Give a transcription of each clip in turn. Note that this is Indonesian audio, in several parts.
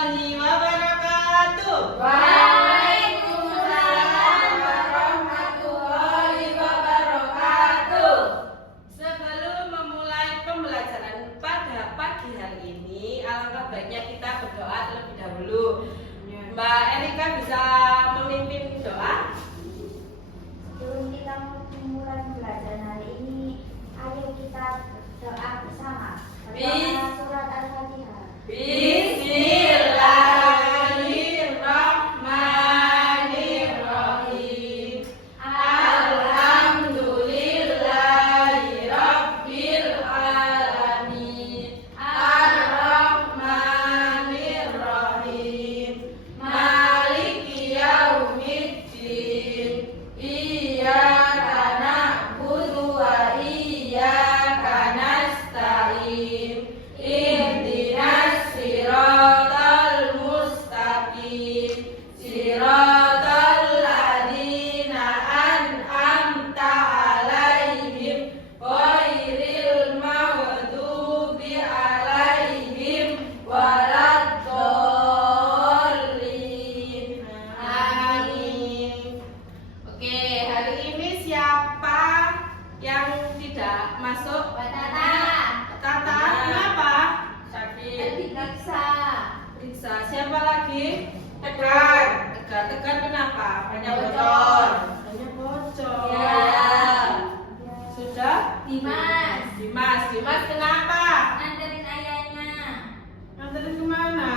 warahmatullahi wabarakatuh. Waalaikumsalam warahmatullahi wabarakatuh. Sebelum memulai pembelajaran pada pagi hari ini, alangkah baiknya kita berdoa terlebih dahulu. Mbak Erika bisa memimpin doa? Sebelum kita memulai pembelajaran hari ini, ayo kita berdoa bersama. Berdoa surat Al-Fatihah. Bismillahirrahmanirrahim. Alhamdulillahirabbil alamin. Ar-Rahmanirrahim. Maliki yaumiddin. Iyyaka na'budu wa iyyaka nasta'in. Ihdinas siratal mustaqim. Siratal ladzina an'amta 'alaihim ghairil maghdubi 'alaihim waladdallin. Amin. Oke, hari ini siapa yang tidak masuk? Tata, kenapa? Sakit. Periksa. Siapa lagi? Tegar. Tegar kenapa? Banyak bocor. Banyak bocor. Ya. Sudah? Dimas, Dimas kenapa? anterin ayahnya Nganterin kemana?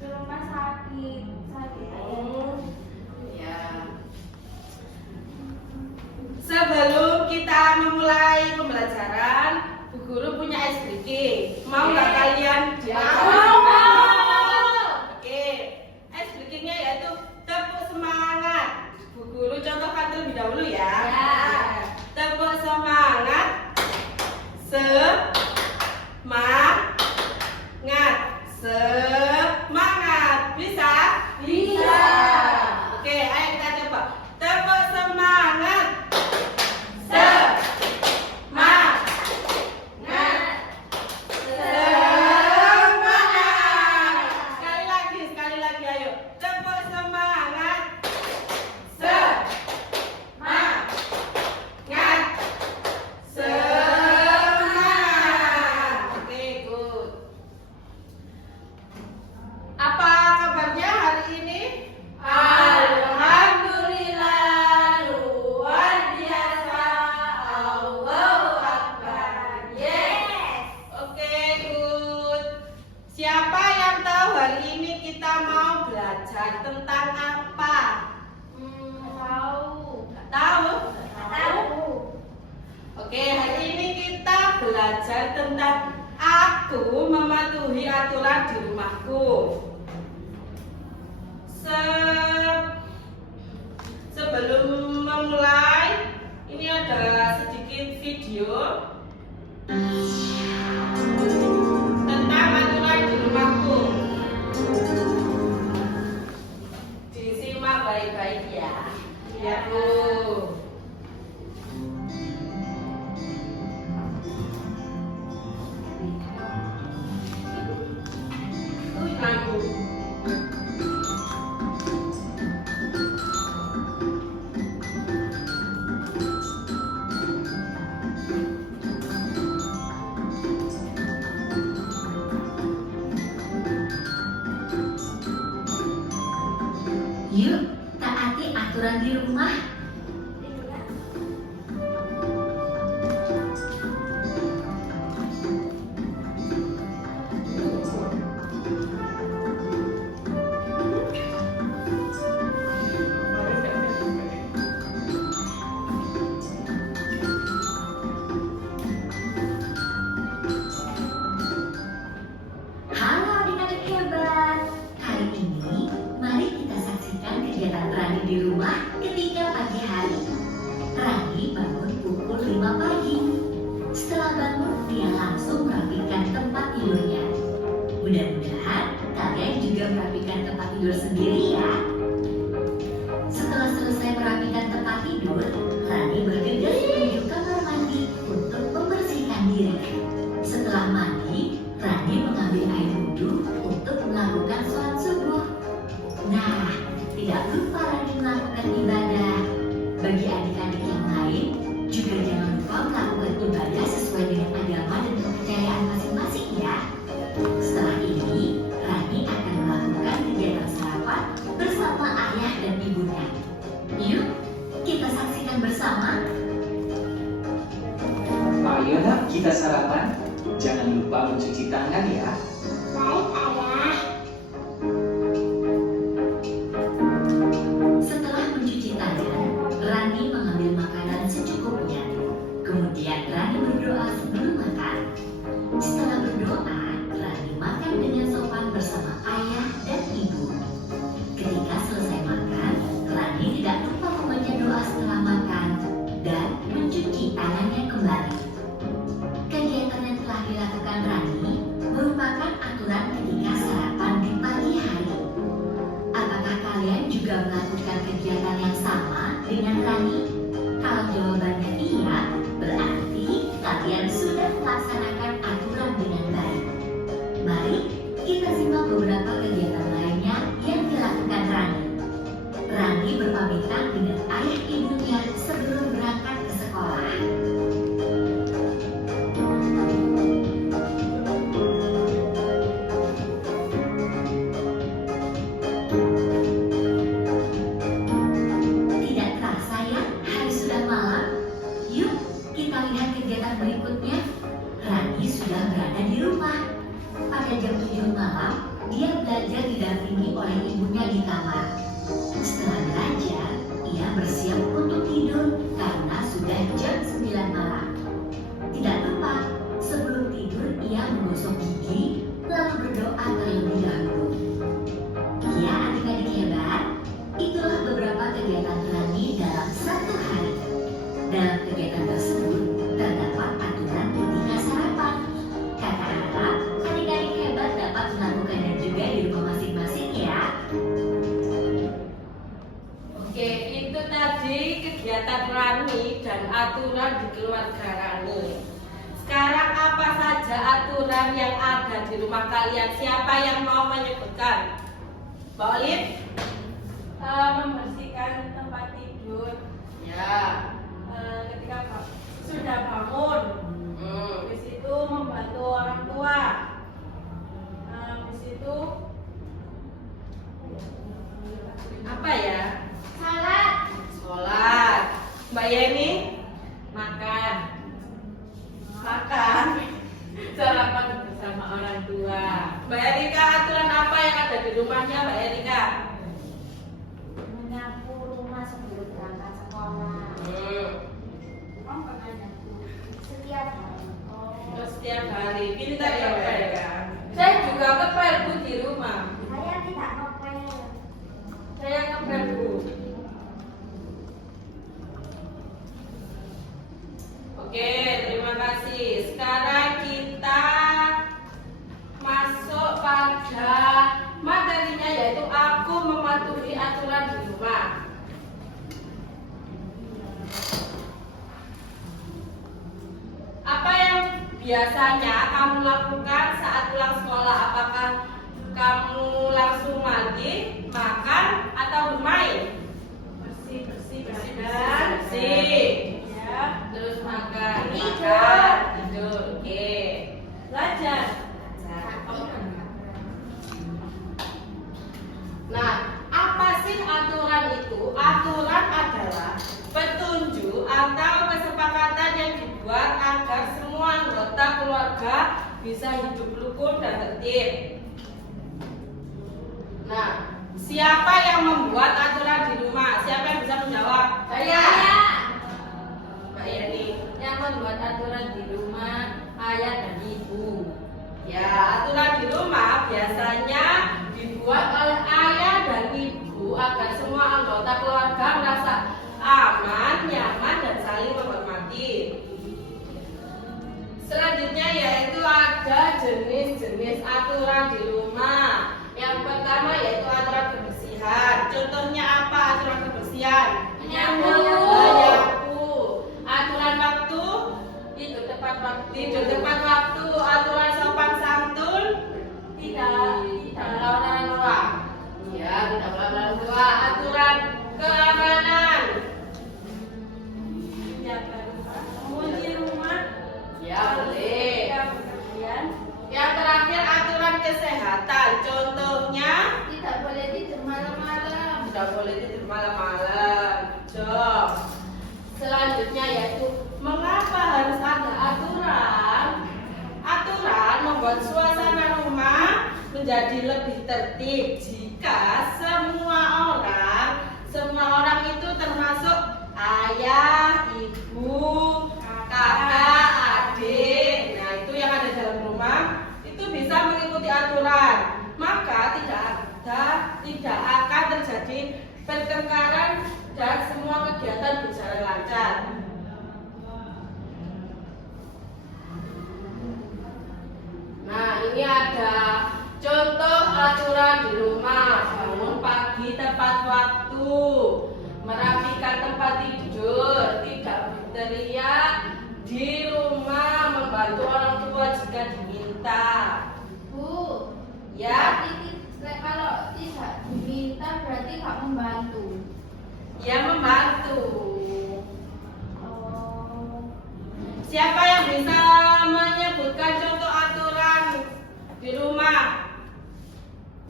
Ke rumah sakit. Sakit Oh, ayah. ya. Sebelum kita memulai pembelajaran, Bu Guru punya ice breaking. Mau nggak kalian? Oke, ice breakingnya yaitu tepuk semangat. Bu Guru contohkan terlebih dahulu ya. Ya. Tepuk semangat. Semangat. Semangat. Bisa? Bisa. Oke, ayo kita coba. Tepuk semangat. Semangat. Semangat. Sekali lagi ayo. Tepuk semangat. Semangat. Semangat. Oke, good. Apa kabarnya hari ini? Alhamdulillah, luar biasa. Allahu Akbar. Yes. Oke, good. Siapa yang tahu hari ini kita mau belajar tentang apa? Nggak tahu? Oke, hari ini kita belajar tentang aku mematuhi aturan di rumahku. Sebelum memulai, ini ada sedikit video tentang aturan di rumahku. Disimak baik-baik ya. Ya, Bu. Lagu. Yuk, taati aturan di rumah. Halo adik-adik hebat. Hari ini, mari kita saksikan kegiatan Rani di rumah ketika pagi hari. Rani bangun pukul 5 pagi. Setelah bangun, dia langsung merapikan tempat tidurnya. Mudah-mudahan kalian juga merapikan tempat tidur sendiri ya. Setelah selesai merapikan tempat tidur, Rani bergegas menuju kamar mandi untuk membersihkan diri. Setelah mandi, Rani mengambil air wudhu untuk melakukan melakukan kegiatan yang sama dengan Rani? Kalau jawabannya iya, berarti kalian sudah melaksanakan aturan dengan baik. Mari kita simak beberapa kegiatan lainnya yang dilakukan Rani. Rani berpamitan dengan ayah ibunya sebelum berangkat ke sekolah. Tidak terasa ya, hari sudah malam. Yuk, kita lihat kegiatan berikutnya. Rani sudah berada di rumah. Pada jam 7 malam, dia belajar didampingi oleh ibunya di kamar. Setelah belajar, ia bersiap untuk tidur karena sudah jam 9 malam. Tidak lupa, sebelum tidur ia menggosok gigi, lalu berdoa terlebih dahulu. Ya adik-adik hebat, itulah beberapa kegiatan Rani dalam satu hari. Dalam kegiatan tersebut, terdapat aturan ketika sarapan. Kakak harap adik-adik hebat dapat melakukannya juga di rumah masing-masing ya. Oke, itu tadi kegiatan Rani dan aturan di keluarga Rani. Sekarang apa saja aturan yang ada di rumah kalian? Siapa yang mau menyebutkan? Mbak Olip? Membersihkan tempat tidur Ya. ketika sudah bangun. Habis itu membantu orang tua. Habis itu Apa ya? Salat. Sholat. Mbak Yeni? makan. Makan. Sarapan bersama orang tua. Mbak Erika, aturan apa yang ada di rumahnya Mbak Erika? Menyapu rumah sebelum berangkat sekolah. Kamu pernah nyapu? Setiap hari. Terus setiap hari. Pintar ya Mbak Erika. Saya Saya juga ngepel Bu di rumah. Saya tidak ngepel. Saya ngepel Bu. Oke, terima kasih. Sekarang kita masuk pada materinya, yaitu aku mematuhi aturan di rumah. Apa yang biasanya kamu lakukan saat pulang sekolah? Apakah kamu langsung mandi, makan, atau bermain? Bersih. Bersih. Ya. Terus makan, Tidur. tidur. Oke. Belajar. Nah, apa sih aturan itu? Aturan adalah petunjuk atau kesepakatan yang dibuat agar semua anggota keluarga bisa hidup rukun dan tertib. Nah, siapa yang membuat aturan di rumah? Siapa yang bisa menjawab? Saya. Mbak Yani. Yang membuat aturan di rumah ayah dan ibu. Ya, aturan di rumah biasanya dibuat oleh ayah dan ibu agar semua anggota keluarga merasa aman, nyaman, dan saling menghormati. Selanjutnya yaitu ada jenis-jenis aturan di rumah. Yang pertama yaitu aturan kebersihan. Contohnya apa aturan kebersihan? Menyapu. Menyapu. Aturan waktu tidur tepat waktu. Aturan sopan santun Tidak melawan orang tua. Ya, tidak melawan orang tua. Aturan keamanan. menjaga rumah. Mengunci rumah. Ya, boleh. Kemudian Yang terakhir aturan kesehatan. Contohnya tidak boleh tidur malam-malam. tidak boleh tidur malam-malam. Job. Selanjutnya yaitu mengapa harus ada aturan? Aturan membuat suasana rumah menjadi lebih tertib jika semua orang itu termasuk ayah, ibu, kakak, adik. Nah, itu yang ada dalam rumah itu bisa mengikuti aturan. Maka tidak akan terjadi pertengkaran dan semua kegiatan berjalan lancar. Nah, ini ada contoh aturan di rumah. Bangun pagi tepat waktu, merapikan tempat tidur, tidak berteriak di rumah, membantu orang tua jika diminta. Bu, Ya, berarti kalau tidak diminta berarti nggak membantu. ya membantu. Oh, Siapa yang bisa menyebutkan contoh aturan di rumah?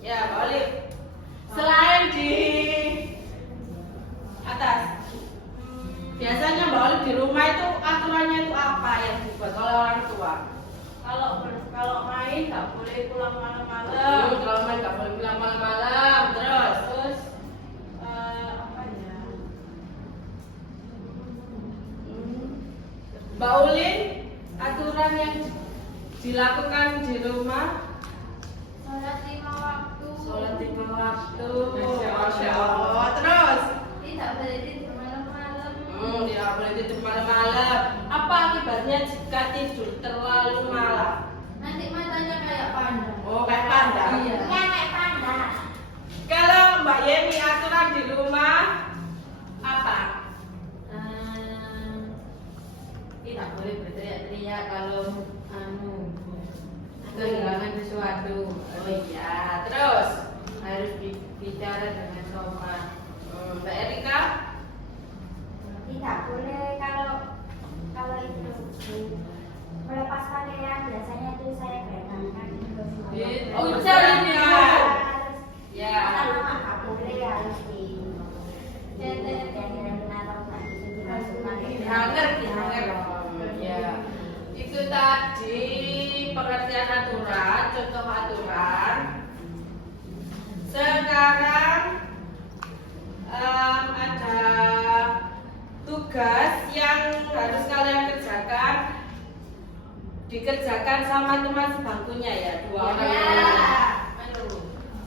Ya, balik. Selain di atas. Biasanya Mbak Oli di rumah itu aturannya itu apa yang dibuat oleh orang tua? kalau main nggak boleh pulang malam-malam. Kalau main nggak boleh pulang malam-malam. Terus Apa ya? Mbak Ulin, aturan yang dilakukan di rumah? Sholat 5 waktu. Sholat 5 waktu. Masya Allah. Terus? Tidak boleh tidur malam-malam. Tidak boleh tidur malam-malam. Apa akibatnya jika tidur terlalu malam? Nanti matanya kayak panda. Oh, kayak panda. Iya. Ya kayak panda. Kalau Mbak Yemi aturan di rumah apa? Tidak boleh berteriak-teriak kalau kehilangan sesuatu. Oh iya. Terus? Harus bicara dengan sopan. Mbak Erika? Tidak boleh kalau itu melepas pakaian biasanya itu saya berantakan. Oh, jangan ya. Ya. Kalau nggak boleh harus di dan atau nggak dimasukkan. Dihanger. Ya. Itu tadi pengertian aturan, contoh aturan. Sekarang ada tugas yang harus kalian kerjakan, dikerjakan sama teman sebangkunya ya, 2 orang.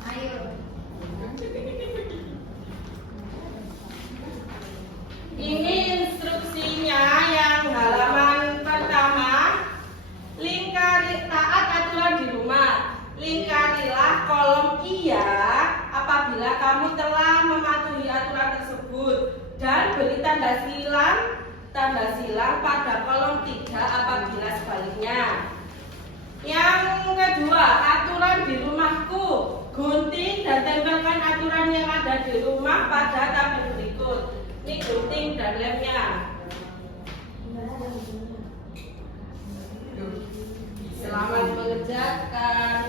Ayo. Ini instruksinya yang halaman pertama. Lingkari taat aturan di rumah. Lingkarilah kolom iya apabila kamu telah mematuhi aturan tersebut dan beri tanda silang pada kolom 3 apabila sebaliknya. Yang kedua, aturan di rumahku. Gunting dan tempelkan aturan yang ada di rumah pada tabel berikut. Ini gunting dan lemnya. Selamat mengerjakan.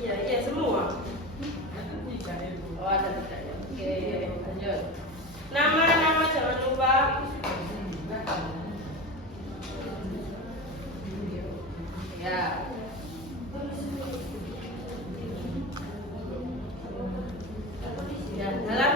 Iya semua. Oh ada tidaknya. Oke, lanjut. Nama jangan lupa. Ya. Ya, dalam.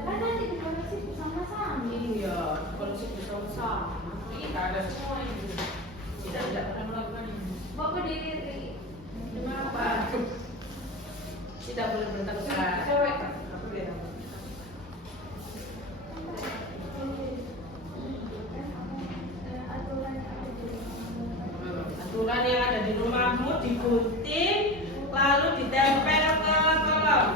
Kan nanti dikoreksi bersama-sama. Iya, koleksi bersama-sama. Kita ada semua ini. Kita tidak pernah melakukan ini. Mau berdiri. Kenapa? Tidak boleh bertengkar. Cewek. Aturan yang ada di rumahmu digunting lalu ditempel ke kolom.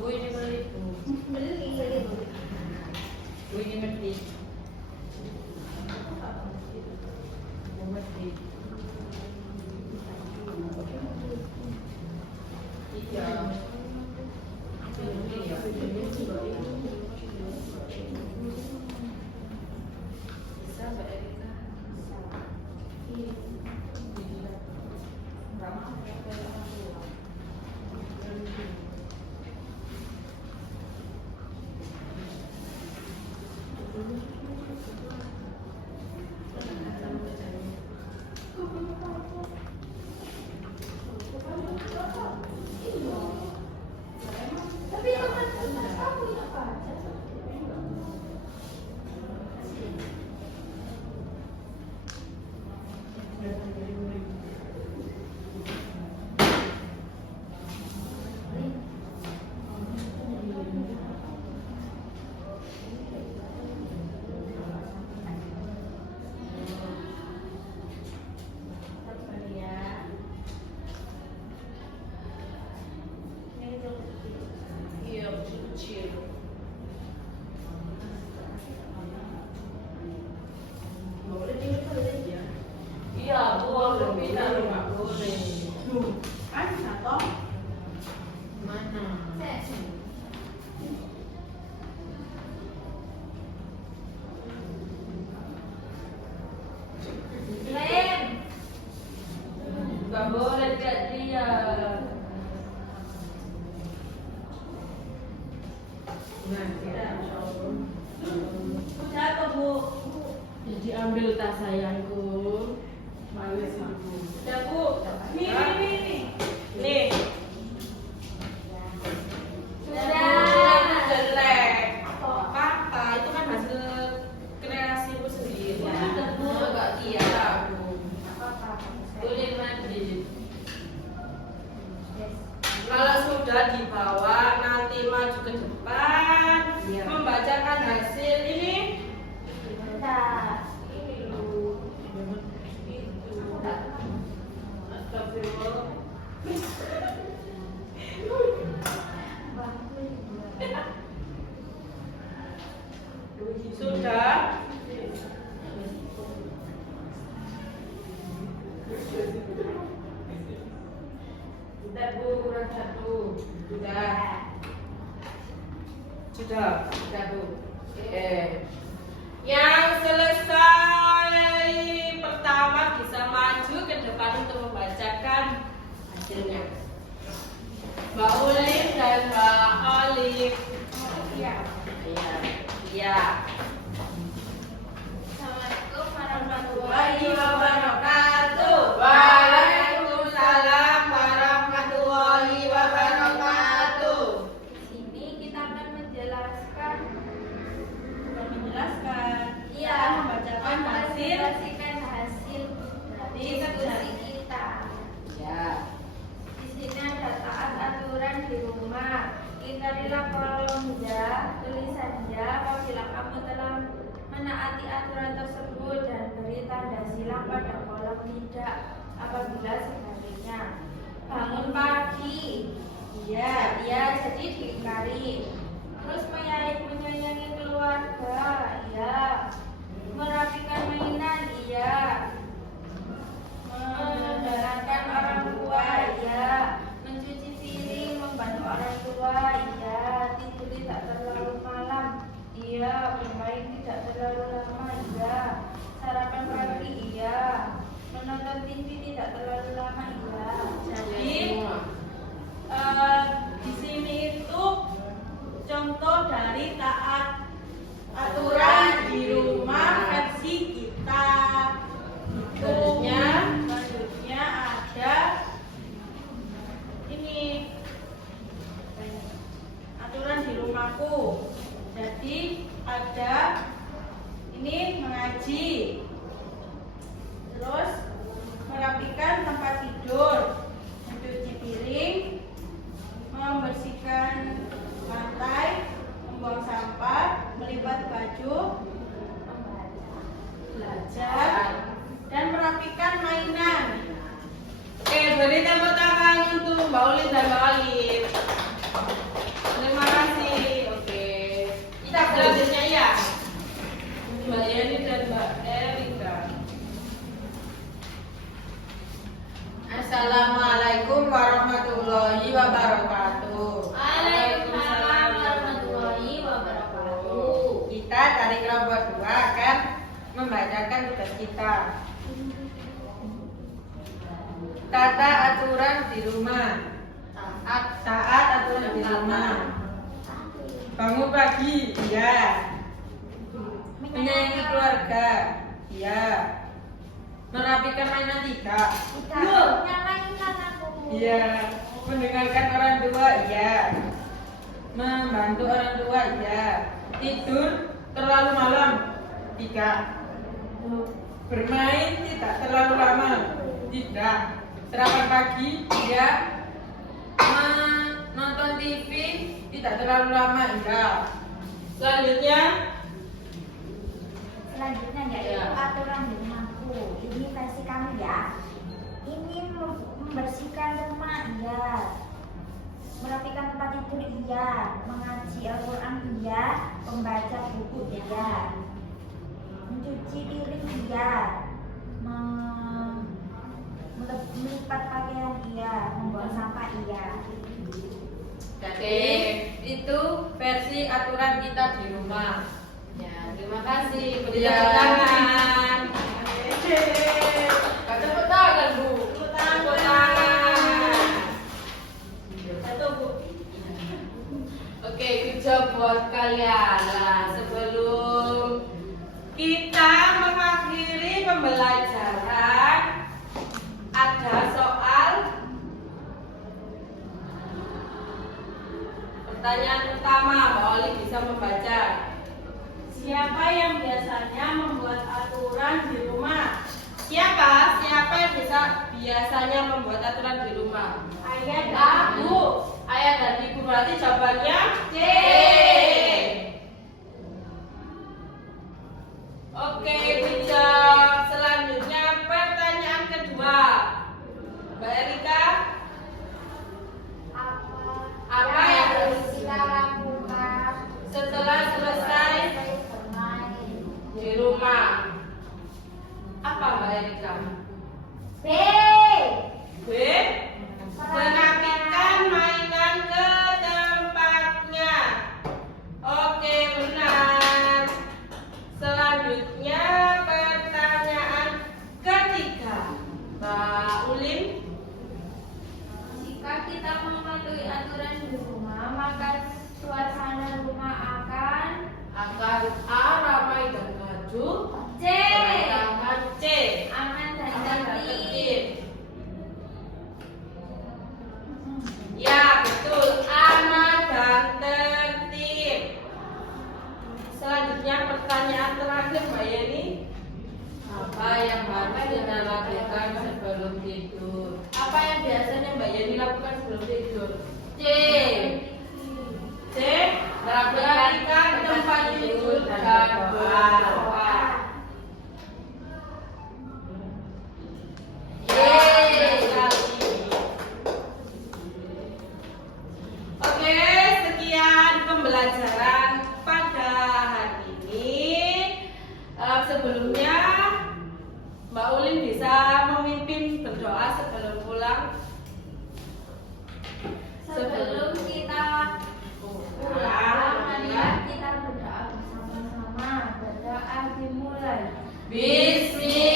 Bu ini beli. Bu ini beli. Tapi kalau nggak boleh. Kan atau Mana? Lem. Nggak boleh Kak dia. Nah, tidak. Udah apa Bu? Jadi ambil tas sayangku. Males aku. Udah Bu. Nih. Nih. Sudah. Jelek. Apa? Itu kan hasil kreasiku sendiri. Udah, Bu. Enggak iya aku. Apa-apa. Boleh mandi. Yes. Kalau sudah dibawa nanti maju ke depan, Iya. membacakan hasil ini. Bentar. Ini loh. Itu. Astagfirullah. Sudah. Sudah Bu, kurang satu. Sudah. Sudah Bu. Yang selesai pertama bisa maju ke depan untuk membacakan hasilnya. Mbak Ulin dan Mbak Olive. Iya. Iya. Iya. Assalamualaikum warahmatullahi Wabarakatuh. Waalaikumsalam warahmatullahi wabarakatuh. Di sini kita akan menjelaskan Iya, membacakan hasil. mempresentasikan hasil dari diskusi kita. Ya. Di sini ada taat aturan di rumah. Ingkarilah kolom ja, tulisan ja apabila kamu telah menaati aturan tersebut dan beri tanda silang pada kolom tidak apabila sebaliknya. Bangun pagi. Iya, iya, jadi diingkari. Terus menyayangi keluarga. Iya. Merapikan mainan. Iya. Mendengarkan orang tua. Iya. Mencuci piring, membantu orang tua. Iya. Tidur tidak terlalu malam. Iya. Bermain tidak terlalu lama. Iya. Sarapan pagi. Iya. Menonton TV tidak terlalu lama. Iya. Jadi di sini itu contoh dari taat aturan di rumah versi kita. Selanjutnya ada ini aturan di rumahku. Jadi ada ini mengaji, terus merapikan tempat tidur, mencuci piring, membersihkan lantai, membuang sampah, melipat baju, belajar, dan merapikan mainan. Oke, beri tepuk tangan untuk Mbak Ulin dan Mbak Olive. Terima kasih. Oke. Kita selanjutnya ya. Mbak Yani dan Mbak Erika. Assalamualaikum warahmatullahi wabarakatuh. Waalaikumsalam warahmatullahi wabarakatuh. Kita dari kelompok 2 akan membacakan tugas kita. Tata aturan di rumah. Taat aturan di rumah. Bangun pagi, iya. Menyayangi keluarga, iya. Merapikan mainan tidak. Tidak. Nyamainkan aku. Iya. Mendengarkan orang tua, iya. Membantu orang tua, iya. Tidur terlalu malam, tidak. Bermain tidak terlalu lama, tidak. Sarapan pagi, iya. Menonton TV tidak terlalu lama, iya. Selanjutnya, Selanjutnya yaitu Ya. aturan di rumahku. Ini versi kami ya. Ini membersihkan rumah, iya. Merapikan tempat tidur, iya. Mengaji Al-Quran, iya. Membaca buku, iya. Mencuci piring, iya. melipat pakaian iya, membuang sampah iya. Jadi itu versi aturan kita di rumah. Ya, terima kasih. Beri tepuk tangan. Tepuk tangan, Bu. Tepuk tangan. Satu, Bu. Oke, good job buat kalian. Nah, sebelum kita mengakhiri pembelajaran, ada soal. Pertanyaan pertama, Mbak Oli bisa membaca. Siapa yang biasanya membuat aturan di rumah? Siapa? Siapa yang biasanya membuat aturan di rumah? Ayah dan Aku. Ayah dan ibu, berarti jawabannya C. Oke, bijak. Selanjutnya pertanyaan kedua. Mbak Erika, apa yang harus kita lakukan setelah selesai bermain? di rumah? Apa Mbak Erika? B. B. Merapikan mainan ke tempatnya. Oke, benar. Selanjutnya pertanyaan ketiga, Mbak Ulin. Jika kita mematuhi aturan di rumah, maka suasana rumah akan Akan A. Ramai dan gaduh. C. Berantakan. C. Aman dan Aman dan tertib. tertib. Ya, betul. Aman dan tertib. Selanjutnya pertanyaan terakhir, Mbak Yeni. Apa yang harus kita lakukan sebelum tidur? Apa yang biasanya Mbak Yeni lakukan sebelum tidur? C. C. Merapikan tempat tidur dan berdoa. Oke, sekian pembelajaran pada hari ini. Sebelumnya Mbak Ulin bisa memimpin berdoa sebelum pulang. Sebelum kita pulang, marilah kita berdoa bersama-sama. Berdoa dimulai. Bismillah.